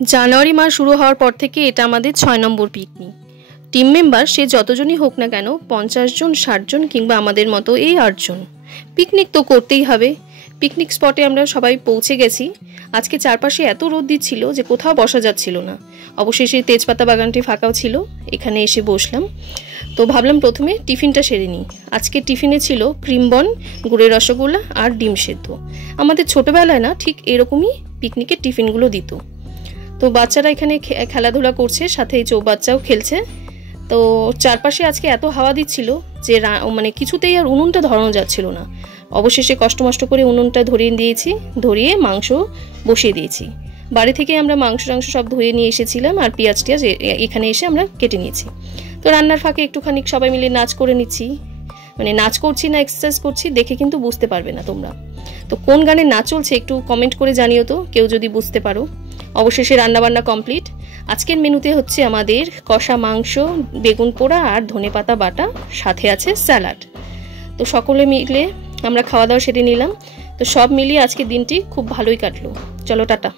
জানুয়ারি মাস শুরু হওয়ার পর থেকে এটা আমাদের 6 নম্বর পিকনিক। টিম মেম্বার সে যতজনই হোক না কেন, 50 জন 60 জন কিংবা আমাদের মতো এই 8 জন, পিকনিক তো করতেই হবে। পিকনিক স্পটে আমরা সবাই পৌঁছে গেছি। আজকে চারপাশে এত রোদ দিচ্ছিল যে কোথাও বসা যাচ্ছিল না। অবশেষে তেজপাতা বাগানটি ফাঁকাও ছিল, এখানে এসে বসলাম। তো ভাবলাম প্রথমে টিফিনটা সেরে নিই। আজকে টিফিনে ছিল ক্রিম বন, গুড়ের রসগোল্লা আর ডিম সেদ্ধ। আমাদের ছোটোবেলায় না ঠিক এরকমই পিকনিকের টিফিনগুলো দিত। তো বাচ্চারা এখানে খেলাধুলা করছে, সাথে এই চৌবাচ্চাও খেলছে। তো চারপাশে আজকে এত হাওয়া দিচ্ছিল যে মানে কিছুতেই আর উনুনটা ধরানো যাচ্ছিল না। অবশেষে কষ্ট করে উনুনটা ধরিয়ে মাংস বসিয়ে দিয়েছি। বাড়ি থেকে আমরা মাংস সব ধুয়ে নিয়ে এসেছিলাম, আর পেঁয়াজ টিয়াজ এখানে এসে আমরা কেটে নিয়েছি। তো রান্নার ফাঁকে একটুখানি সবাই মিলে নাচ করে নিচ্ছি। মানে নাচ করছি না এক্সারসাইজ করছি দেখে কিন্তু বুঝতে পারবে না তোমরা। তো কোন গানে নাচ চলছে একটু কমেন্ট করে জানিও তো, কেউ যদি বুঝতে পারো। অবশেষে রান্নাবান্না কমপ্লিট। আজকের মেনুতে হচ্ছে আমাদের কষা মাংস, বেগুন পোড়া আর ধনেপাতা বাটা, সাথে আছে স্যালাড। তো সকলে মিলে আমরা খাওয়া দাওয়া সেরে নিলাম। তো সব মিলিয়ে আজকের দিনটি খুব ভালোই কাটলো। চলো টাটা।